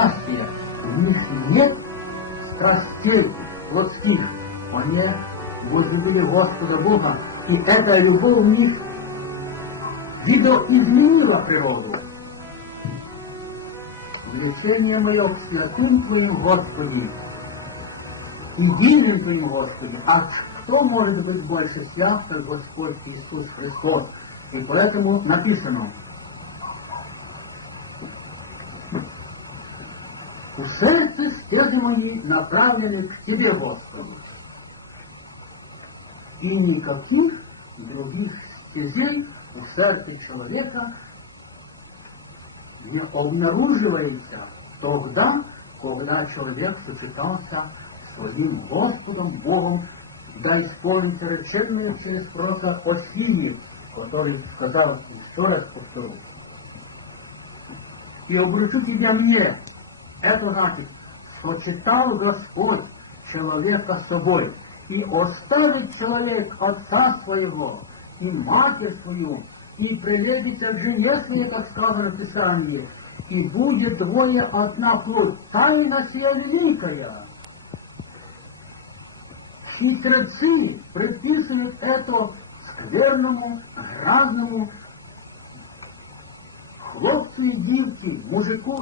страстия. У них нет страстей плотских. Они возлюбили Господа Бога, и эта любовь у них видоизменила природу. Влечение мое к святым Твоим, Господи, и дивным Твоим, Господи. А кто может быть больше свят, как Господь Иисус Христос? И поэтому написано: у сердца стези мои направлены к Тебе, Господи. И никаких других стезей у сердца человека не обнаруживается тогда, когда человек сочетался с своим Господом Богом, да исполнится реченное через пророка Осии, который сказал, еще раз повторю: и обручу тебя мне. Это значит, сочетал Господь человека с собой, и оставит человек отца своего и матерь свою, и прилепится к жене своей, как сказано в Писании, и будет двое одна плоть. Тайна сия великая. Хитрецы приписывают это скверному, грязному хлопцу и девке, мужику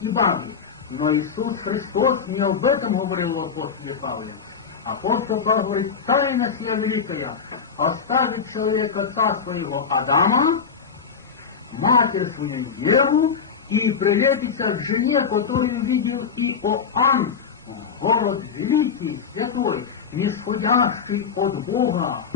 и бабе. Но Иисус Христос не об этом говорил в апостоле Павле. Апостол Павел говорит: тайна сия великая, оставит человек отца своего Адама, матерь свою Еву, и прилепится к жене, которую видел Иоанн, город великий, святой, нисходящий от Бога,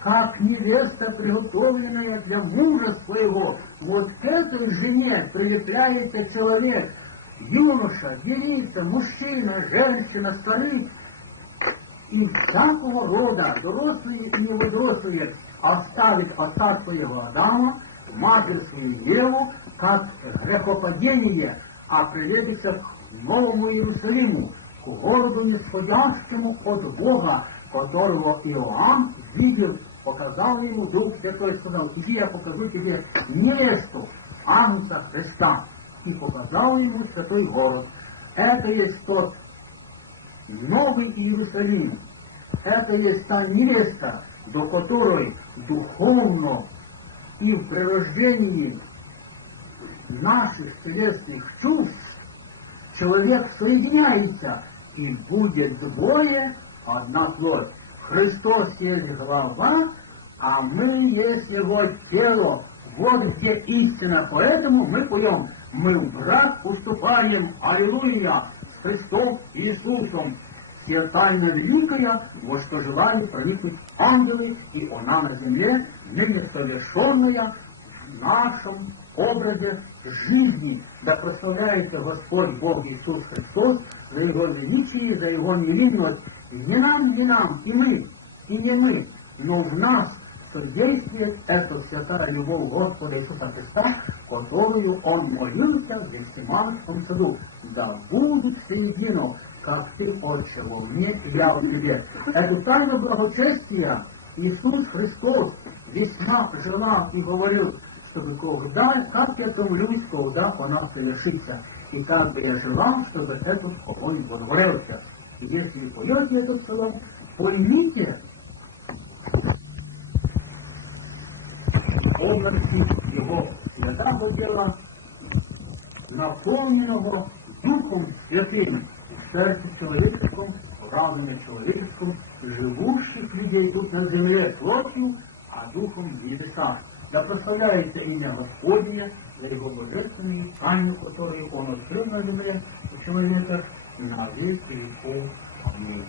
как невеста, приготовленная для мужа своего. Вот к этой жене прилепляется человек, юноша, девица, мужчина, женщина, старик, и всякого рода, взрослые и невозрослые, оставит отца своего Адама, матерь свою Еву, как грехопадение, а прилепится к Новому Иерусалиму, к городу нисходящему от Бога, которого Иоанн видел, показал ему Дух Святой, сказал: иди, я покажу тебе невесту Агнца Христа. И показал ему святой город. Это есть тот Новый Иерусалим. Это есть та невеста, до которой духовно и в прирождении наших телесных чувств человек соединяется, и будет двое одна плоть. Христос есть глава, а мы есть его тело. Вот где истина. Поэтому мы поем: мы в брак уступаем, аллилуйя, с Христом Иисусом. Сия тайна великая, во что желали проникнуть ангелы, и она на земле, ныне совершенная в нашем образе жизни. Да прославляется Господь Бог Иисус Христос за Его величие, за Его невинность. Не нам, и мы, и не мы, но в нас содействует эта святая любовь Господа Иисуса Христа, которую Он молился в Гефсиманском саду. Да будет соединено, как Ты, Отче, во мне, и я в Тебе. Эту тайну благочестия Иисус Христос весьма желал и говорил, чтобы как я томлюсь, когда она совершится. И как бы я желал, чтобы этот огонь возгорелся. И если вы поете этот псалом, поймите области Его святого дела, наполненного Духом Святым в сердце человеческом, в разуме человеческом, живущих людей тут на земле плотью, а Духом в небесах. Да прославляется имя Господне за Его божественные тайны, которые Он открыл на земле у человека, и на веки веков. Аминь.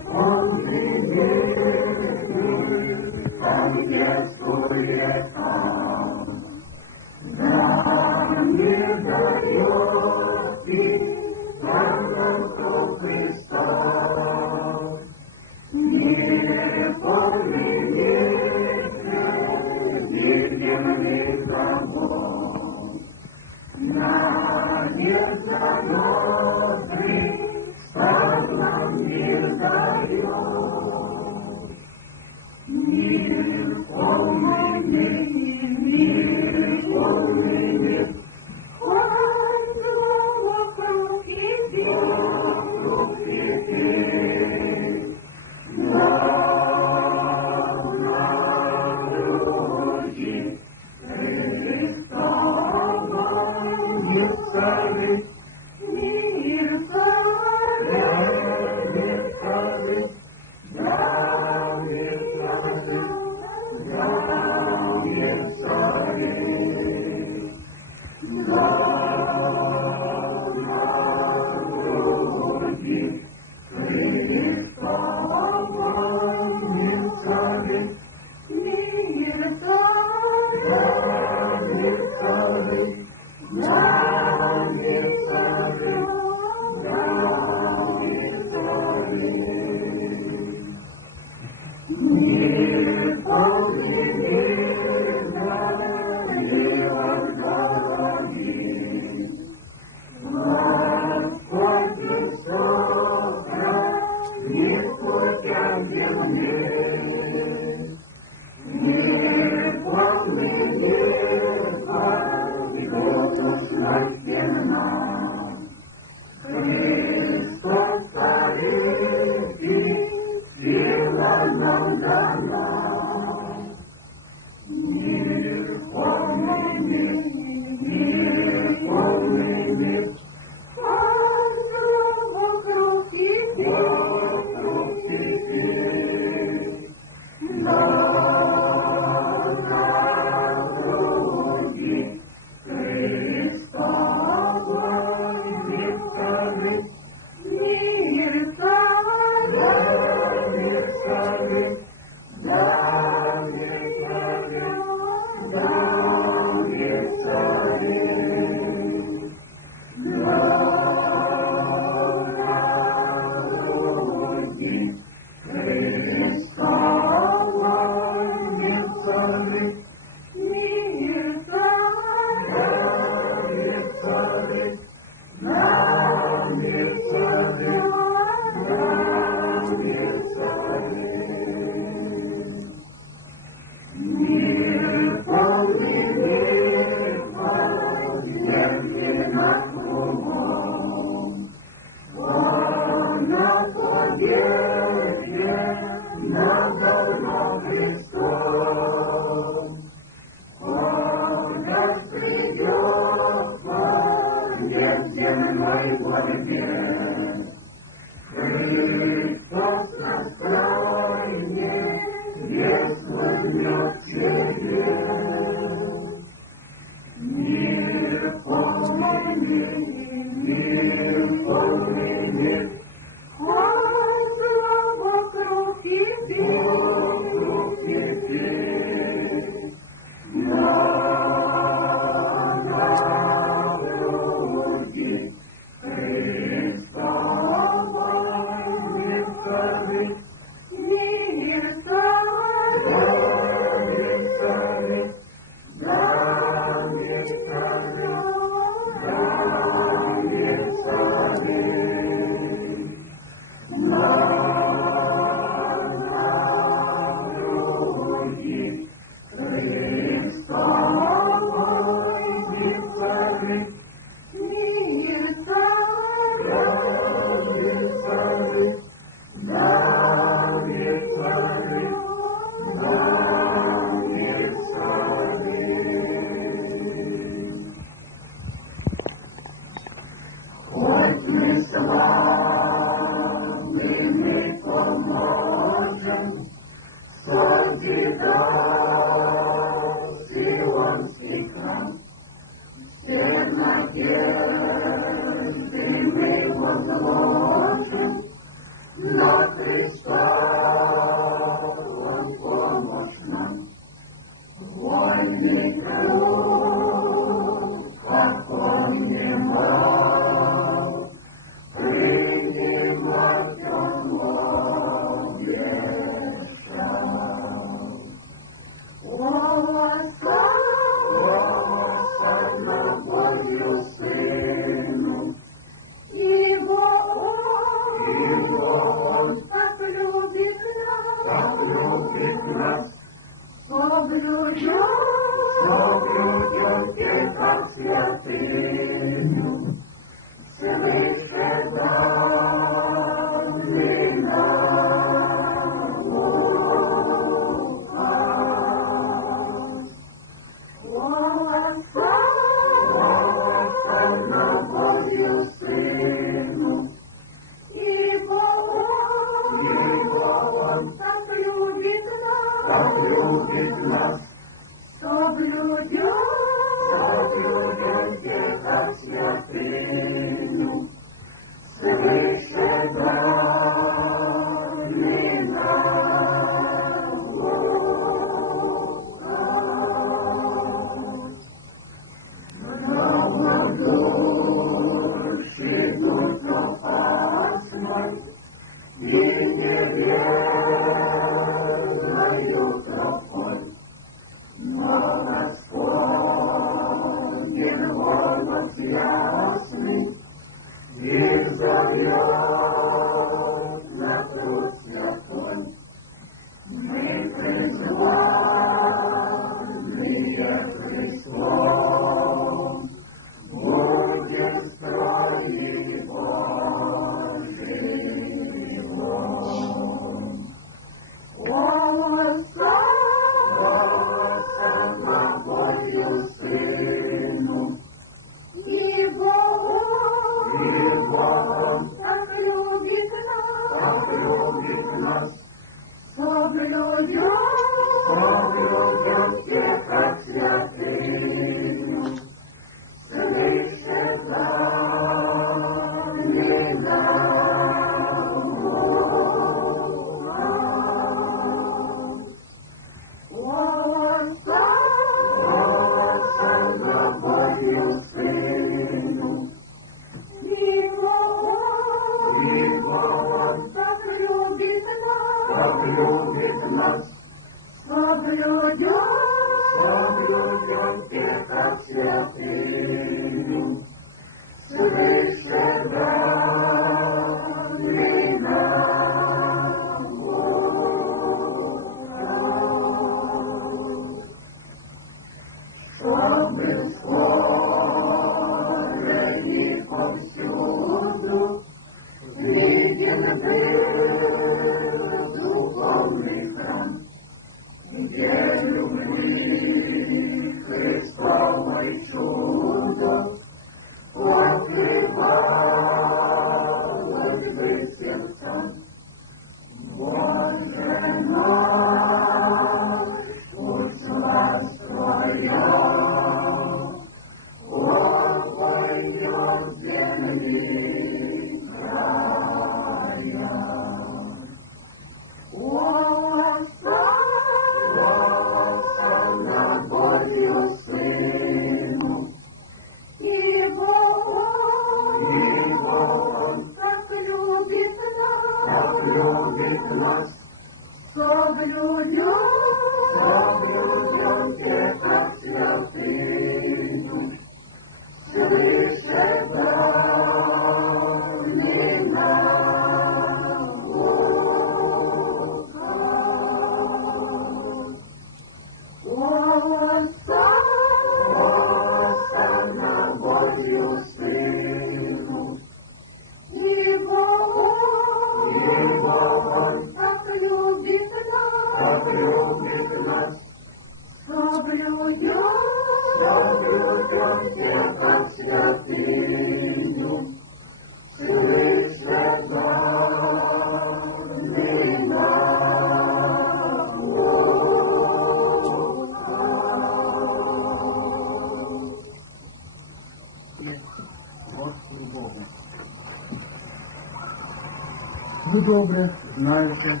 Ви добре знаєте,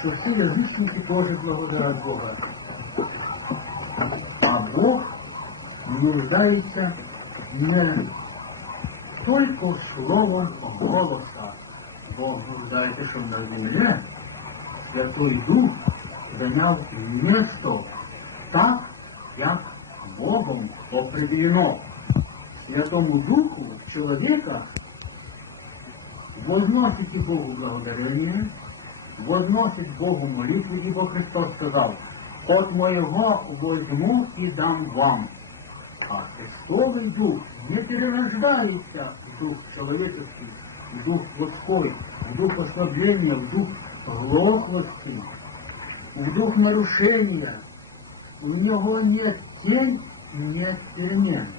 що всі язичники теж благодарять Бога. А Бог не нуждається не тільки словом голоса. Бог нуждається, що на землі Святой Дух зайняв місто так, як Богом определено. Святому Духу человека возносите Богу благодарение, возносит Богу молитву, ибо Христос сказал: «От моего возьму и дам вам». А Христовый Дух не перерождается в Дух человеческий, в дух плотской, в дух ослабления, в дух глохлости, в дух нарушения. У него нет тень и нет перемен.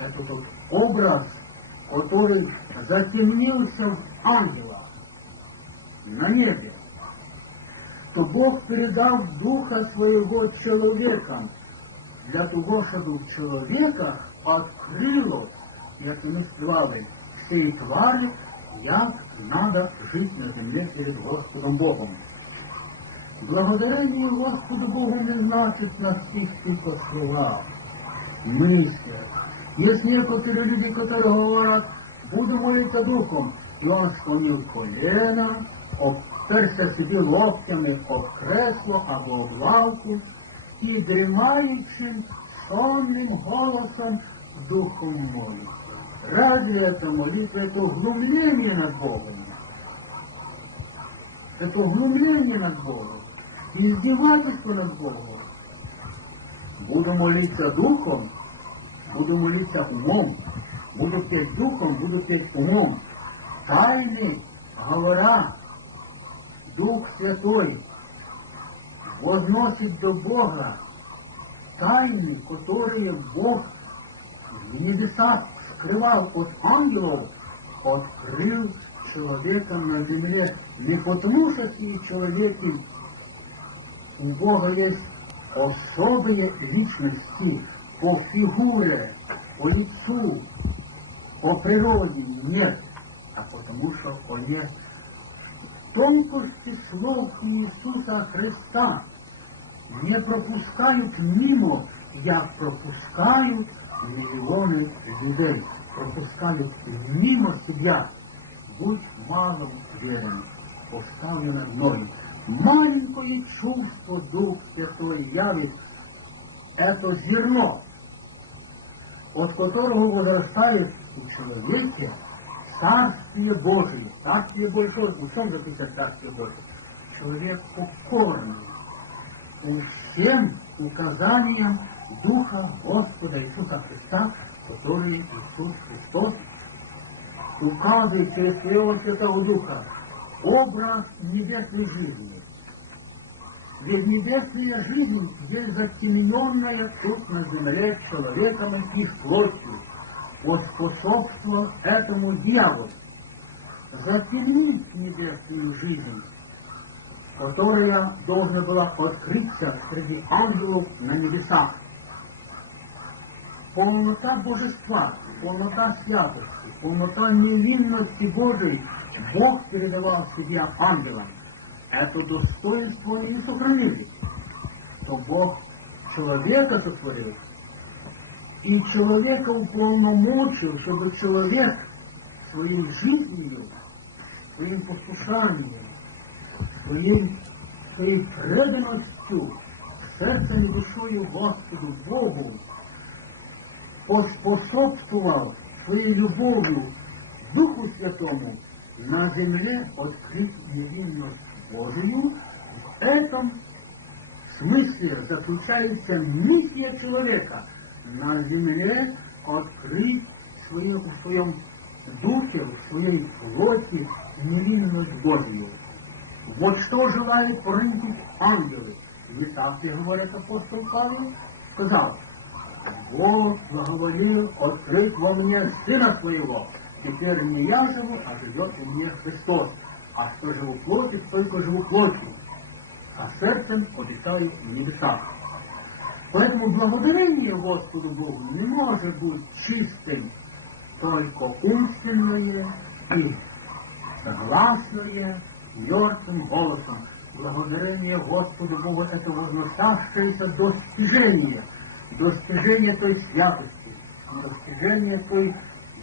Это тот образ, который затемнился в ангелах на небе, то Бог передал Духа Своего человекам, для того, чтобы в человеках открылось, як мы спевали, всей твари, як надо жить на земле перед Господом Богом. Благодарение Господу Богу не значит на чистых словах, мыслях. Есть некоторые люди, которые говорят, буду молиться Духом, и он склонил колено, обтерся себе локтями об кресло або об лавку, и дремающим сонным голосом Духом молится. Разве это молитва? Это углумление над Богом. Это углумление над Богом. Издевательство над Богом. Буду молиться Духом, буду молиться умом. Буду петь Духом, буду петь умом. Тайны, говоря, Дух Святой возносит до Бога тайны, которые Бог в небесах скрывал от ангелов, открыл человеком на земле. Не потому, что такие человеки, у Бога есть особые личности по фигуре, по лицу, по природе, нет, а потому что он есть тонкости слов Иисуса Христа не пропускают мимо, як пропускают миллионы людей, пропускают мимо себя. Будь малым верен, поставлено мною. Маленькое чувство Дух Святой явит, это зерно, от которого возрастает у человека Царствие Божие. Царствие Божие. В чем записано Царствие Божие? Человек покорный всем указаниям Духа Господа Иисуса Христа, который Иисус Христос указывает через своего Святого Духа образ небесной жизни. Ведь небесная жизнь есть затемненная тут на земле человеком и плотью. Поспособствовал этому дьяволу затемнить небесную жизнь, которая должна была открыться среди ангелов на небесах. Полнота божества, полнота святости, полнота невинности Божией Бог передавал себе ангелам. Это достоинство они сохранили. То Бог человека сотворил, и человека уполномочил, чтобы человек своей жизнью, своим послушанием, своей преданностью, сердцем и душою Господу Богу поспособствовал своей любовью Духу Святому на земле открыть невинность Божию. В этом смысле заключается миссия человека на земле открыть в своем духе, в своей плоти невинность Божию. Вот что желает порынтить ангелы. Не так ли говорит апостол Павел? Сказал, Бог благоволил открыть во мне Сына Своего. Теперь не я живу, а живет у меня Христос. А что живу в плоти, столько живу в плоти. А сердцем обитаю в небесах. Поэтому благодарение Господу Богу не может быть чистым, только умственное и согласное, мертвым голосом. Благодарение Господу Богу — это возносящееся достижение той святости, достижение той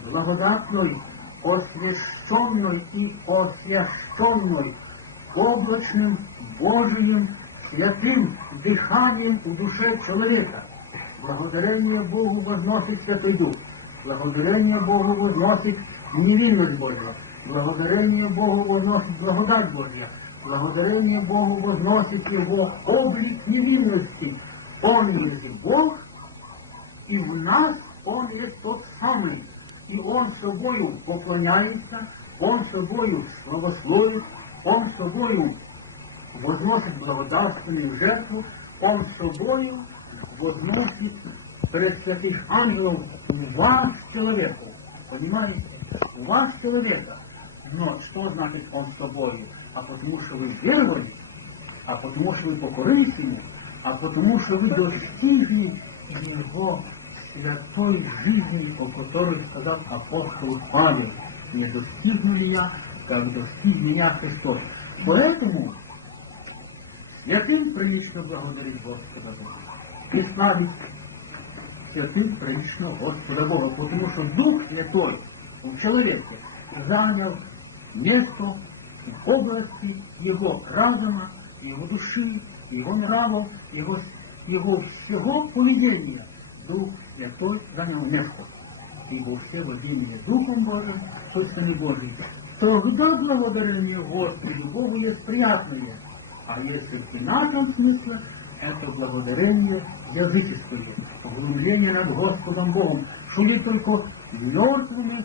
благодатной, освященной и освященной облачным Божиим святым дыханием в душе человека. Благодарение Богу возносит Святой Дух. Благодарение Богу возносит невинность Божия. Благодарение Богу возносит благодать Божия. Благодарение Богу возносит Его облик невинности. Он есть Бог, и в нас Он есть тот самый, и он собою поклоняется, он собою славословит, он собою возносит благодарственную жертву, он собою возносит пред святых ангелов вас, человеку. Понимаете? Вас, человека. Но что значит он собою? А потому что вы веровали, а потому что вы покорились ему, а потому что вы достигли его святой жизни, о которой сказал апостол Павел. Не достигну ли я, как достиг меня Христос. Поэтому святым прилично благодарить Господа Бога. И славить святым прилично Господа Бога, потому что Дух Святой в человеке занял место в области его разума, его души, его нравов, его всего поведения. Дух Святой занял место. Ибо все владение Духом Божьим, собственно Божьим. Тогда благодарение Господу Богу есть приятное. А если в ином смысле, это благодарение языческое, углубление над Господом Богом, шули только мертвыми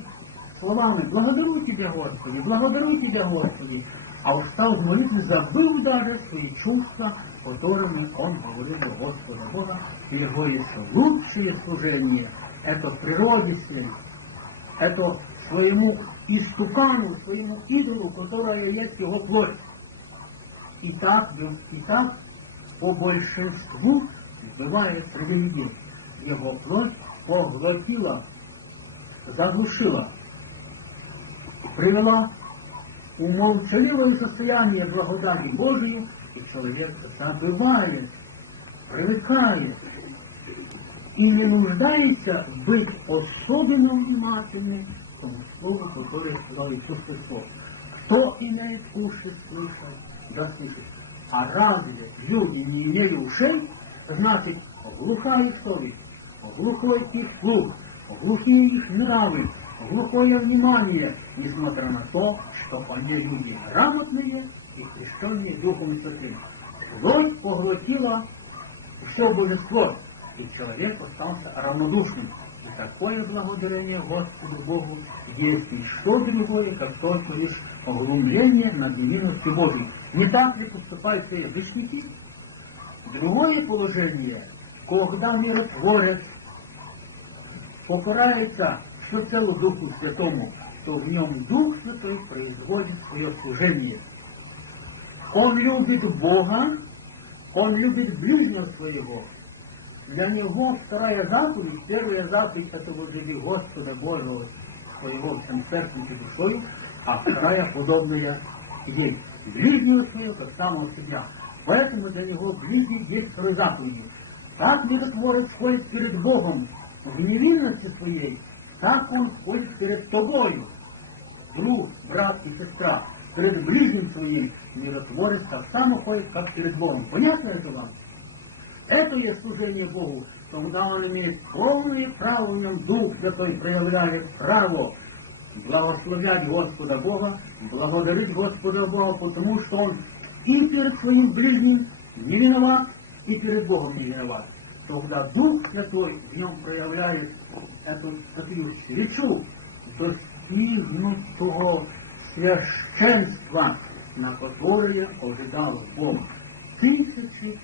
словами. Благодарю Тебя, Господи, благодарю Тебя, Господи. А устал в молитве, забыл даже свои чувства, которыми он говорил до Господа Бога. И его есть лучшее служение. Это природе своей, это своему истукану, своему идолу, которая есть его плоть. И так по большинству бывает среди людей. Его плоть поглотила, заглушила, привела в молчаливое состояние благодати Божией, и человек забывает, привыкает и не нуждается быть особенно внимательным к тому слову, которое сказал Иисус Христос. Кто имеет уши слышать, да слышит. А разве люди не имели ушей, значит, глухая совесть, глухой их слух, глухие их нравы, глухое внимание, несмотря на то, что они люди грамотные и крещенные Духом Святым. Плоть поглотила все божество, и человек остался равнодушным. И такое благодарение Господу Богу есть и что другое, как только лишь углубление над невинностью Божией. Не так ли поступают все язычники? Другое положение, когда миротворец покоряется всецело Духу Святому, то в нем Дух Святой производит свое служение. Он любит Бога, он любит ближнего своего. Для него вторая заповедь, первая заповедь — это возлюби Господа Божьего своего всем сердцем и душою, а вторая подобная ей. Ближнего своего, как самого себя. Поэтому для него ближний есть второй заповеди. Так миротворец ходит перед Богом в невинности своей, так он ходит перед тобою, друг, брат и сестра. Перед ближним своим миротворец так само ходит, как перед Богом. Понятно это вам? Это есть служение Богу, когда он имеет полное право, в нем Дух Святой проявляет право благословлять Господа Бога, благодарить Господа Бога, потому что он и перед своим ближним не виноват, и перед Богом не виноват. Тогда Дух Святой в нем проявляет эту такую свечу, достигнутого священства, на которое ожидал Бог тысяч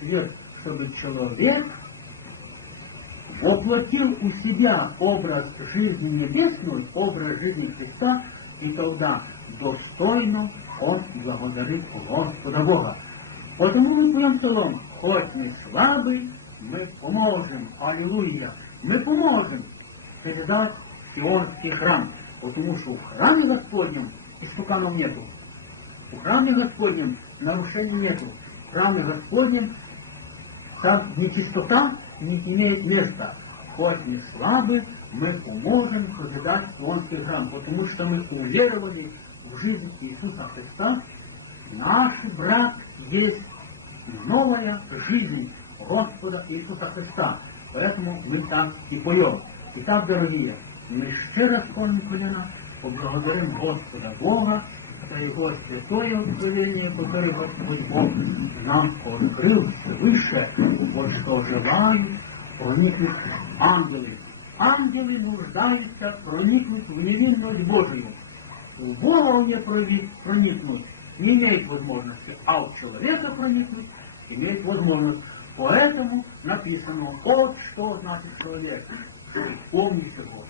лет, чтобы человек воплотил у себя образ жизни небесной, образ жизни Христа, и тогда достойно он благодарит Господа Бога. Потому мы поем псалом: хоть мы слабы, мы поможем, аллилуйя, мы поможем передать Сионский храм, потому что в храме Господнем истуканов нету, в храме Господнем нарушений нету, в храме Господнем там нечистота не имеет места. Хоть мы слабы, мы поможем созидать Сионский храм, потому что мы уверовали в жизнь Иисуса Христа. Наш брат есть новая жизнь Господа Иисуса Христа. Поэтому мы так и поем. Итак, дорогие, мы ще раз склоним колено, поблагодарим Господа Бога за Его святое откровение, которое Господь Бог нам открыл свыше, вот что желают проникнуть ангелы. ангелы нуждаются проникнуть в невинность Божию. В Бога не проникнуть не имеет возможности, а у человека проникнуть имеет возможность. Поэтому написано, вот что значит человек. Помните Бога.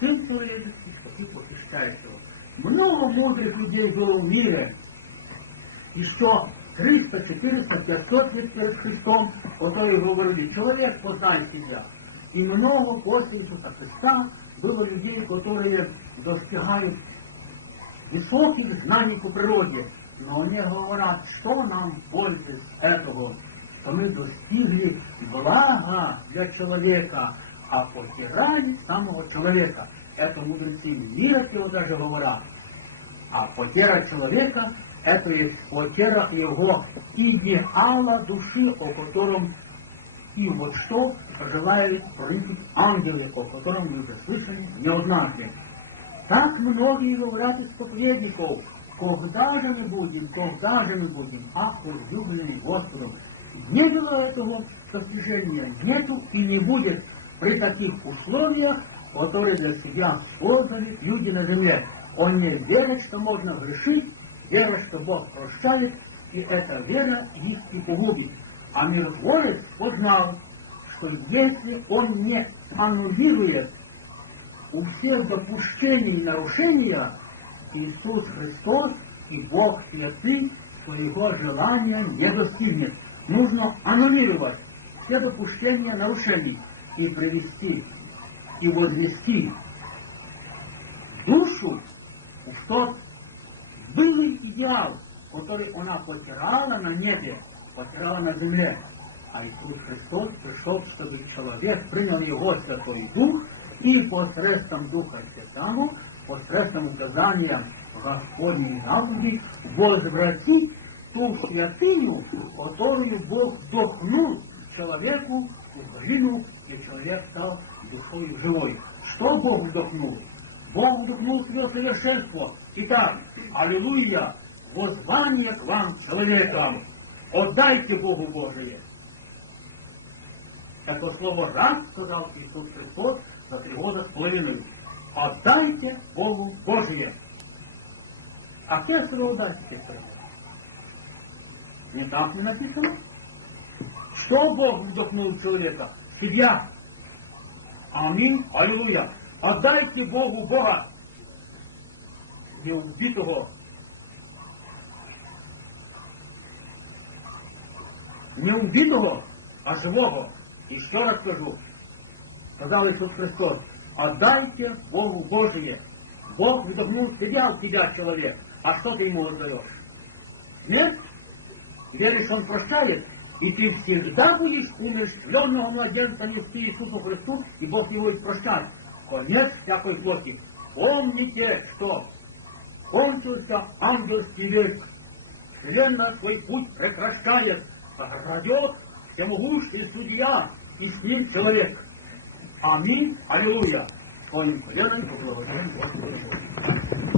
Сын человеческий, что ты посещаешь его. Много мудрых людей было в мире. Еще 300, 400, 500 лет перед Христом, которые говорили, человек познай себя. И много после Иисуса Христа было людей, которые достигают высоких знаний по природе. Но они говорят, что нам пользы с этого, что мы достигли блага для человека, а потирали самого человека. Это мудрецы мира его даже говорят. А потера человека — это есть потера его идеала души, о котором и вот что желают проникнуть ангелы, о котором мы уже слышали не однажды. Так многие говорят из проповедников, когда же мы будем, ах, возлюбленные Господом. Не было этого достижения, нету и не будет при таких условиях, которые для себя создали люди на земле. Он не верит, что можно грешить, верит, что Бог прощает, и эта вера их и погубит. А миротворец познал, что если он не аннулирует у всех допущений и нарушения, Иисус Христос и Бог Святый своего желания не достигнет. Нужно аннулировать все допущения нарушений и привести и возвести душу в тот былый идеал, который она потирала на небе, потирала на земле. А Иисус Христос пришел, чтобы человек принял Его Святой Дух и посредством Духа Святого, посредством указания Господней заповеди, возвратить ту святыню, которую Бог вдохнул человеку в глину, и человек стал душой живой. Что Бог вдохнул? Бог вдохнул свое совершенство. Итак, аллилуйя, воззвание к вам, человекам, отдайте Богу Божие. Это слово раз сказал Иисус Христос за 3 года с половиной. Отдайте Богу Божие. А где слово отдайте? Не так не написано? Что Бог вдохнул в человека? Себя. Аминь. Аллилуйя. Отдайте Богу Бога. Не убитого. Не убитого, а живого. Еще раз скажу. Сказал Иисус Христос. Отдайте Богу Божие. Бог вдохнул себя в тебя, человек. А что ты ему отдаешь? Нет? Веришь, он прощает, и ты всегда будешь умерщвленного младенца нести Иисусу Христу, и Бог его и прощает. Конец всякой плоти. Помните, что кончился ангельский век. Вселенная свой путь прекращает, грядет всемогущий судья, и с ним человек. Аминь. Аллилуйя. Своим коленом поблагодарим Господа.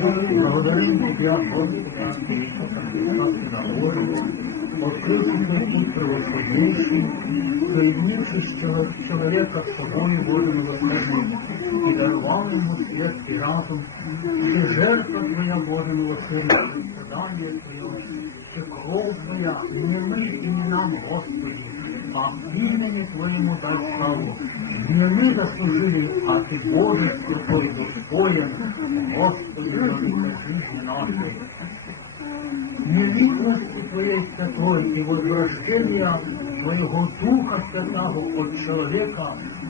Благодарим Тебя, Господи, открыл Тебе путь превосходящий, соединивший человека с собой Божьим милосердием, и даровал ему свет и разум, и жертва Твоя Божьим милосердием, страдание Твое, и кровь Твоя, не мы именам Господи, а имени Твоему дай славу. Не мы заслужили, а Ты, Боже святой, достоин, Господи, за жизни нашей. Невидимости Твоей святой и возвращения Твоего Духа Святого от человека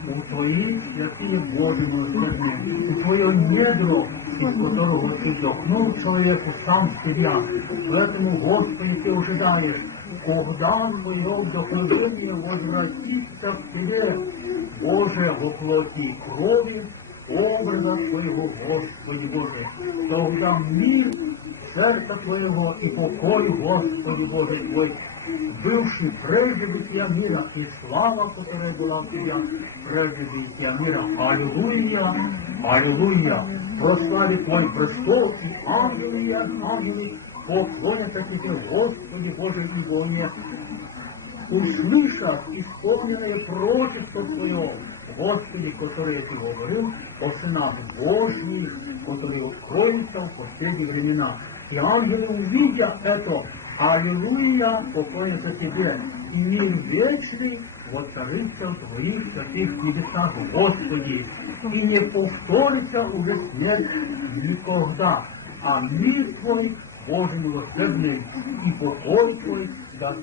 у Твои святые Божьи милосердия, и Твое недро, из которого Ты вдохнул человеку сам себя. Поэтому, Господи, Ты ожидаешь, когда Твое вдохновение возвратится к Тебе, Боже, во плоти и крови, образа Твоего, Господи Боже, тогда мир сердца Твоего и покой, Господи Боже Твой, бывший прежде бытия мира, и слава, которая была у Тебя прежде бытия мира. Аллилуйя, аллилуйя, прослави Твой престол, и ангелы и архангелы поклонятся Тебе, Господи Боже, ибо они услышат исполненное пророчество Твое, Господи, которое Ты говорил о сынах Божьих, которые откроются в последние времена. И ангелы, увидя это, аллилуйя, поклонятся Тебе, и мир вечный воцарится в Твоих святых небесах, Господи, и не повторится уже смерть никогда, а мир Твой, Божий милосердный, и покой Твой да